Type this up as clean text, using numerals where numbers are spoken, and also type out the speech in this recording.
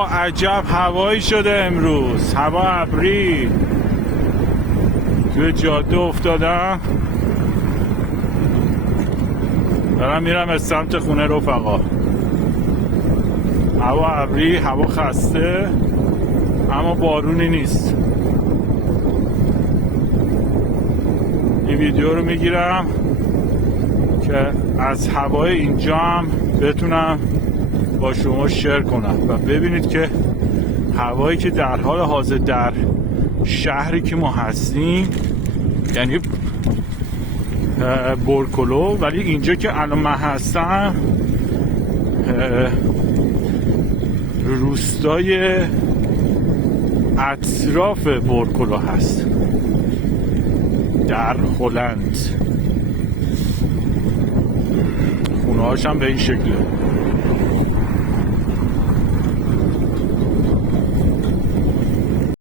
آقا عجب هوایی شده امروز، هوا ابری. توی جاده افتادم دارم میرم از سمت خونه رفقا. هوا ابری، هوا خسته، اما بارونی نیست. این ویدیو رو میگیرم که از هوای اینجا هم بتونم با شما شیر کنم و ببینید که هوایی که در حال حاضر در شهری که ما هستیم، یعنی بورکلو، ولی اینجا که الان من هستم روستای اطراف بورکلو هست در هلند. خونه هاشم به این شکله.